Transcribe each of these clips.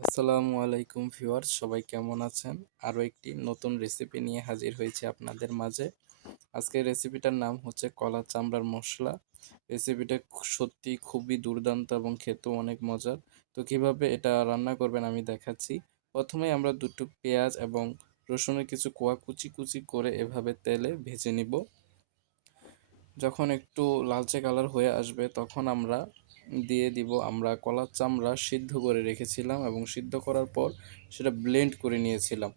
আসসালামু আলাইকুম ভিউয়ার্স, সবাই কেমন আছেন? আরও একটি নতুন রেসিপি নিয়ে হাজির হয়েছি আপনাদের মাঝে। আজকের রেসিপিটার নাম হচ্ছে কলা চামড়ার মশলা। রেসিপিটা সত্যি খুবই দুর্দান্ত এবং খেতেও অনেক মজার। তো কিভাবে এটা রান্না করবেন আমি দেখাচ্ছি। প্রথমেই আমরা দুটো পেঁয়াজ এবং রসুনের কিছু কোয়া কুচি কুচি করে এভাবে তেলে ভেজে নিব। যখন একটু লালচে কালার হয়ে আসবে তখন আমরা দিয়ে দিব আমরা কলার চামড়া সিদ্ধ করে রেখেছিলাম এবং সিদ্ধ করার পর সেটা ব্লেন্ড করে নিয়েছিলাম।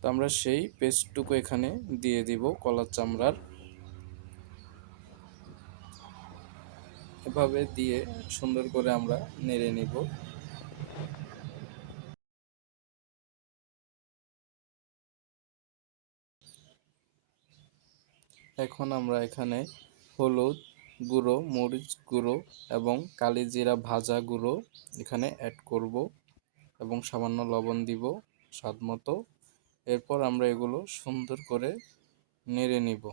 তো আমরা সেই পেস্টটুকু এখানে দিয়ে দিব কলার চামড়ার। এভাবে দিয়ে সুন্দর করে আমরা নেড়ে নিব। এখন আমরা এখানে হলুদ গুঁড়ো, মরিচ গুঁড়ো এবং কালিজিরা ভাজা গুঁড়ো এখানে অ্যাড করব এবং সামান্য লবণ দিব স্বাদ মতো। এরপর আমরা এগুলো সুন্দর করে নেড়ে নিব।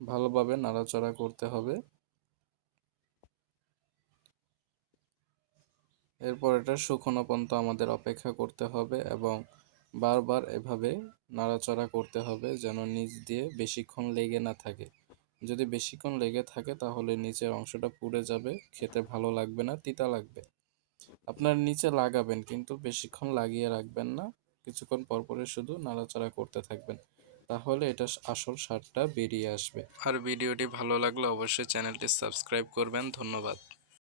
ভালোভাবে নাড়াচাড়া করতে হবে। এরপর এটা শুকনো পর্যন্ত আমাদের অপেক্ষা করতে হবে এবং বারবার এভাবে নাড়াচাড়া করতে হবে যেন নিচ দিয়ে বেশিক্ষণ লেগে না থাকে। যদি বেশিক্ষণ লেগে থাকে তাহলে নিচের অংশটা পুড়ে যাবে, খেতে ভালো লাগবে না, তিতা লাগবে। আপনার নিচে লাগাবেন কিন্তু বেশিক্ষণ লাগিয়ে রাখবেন না। কিছুক্ষণ পরপরই শুধু নাড়াচাড়া করতে থাকবেন, তাহলে এটা আসল স্বাদটা বেরিয়ে আসবে। আর ভিডিওটি ভালো লাগলে অবশ্যই চ্যানেলটি সাবস্ক্রাইব করবেন। ধন্যবাদ।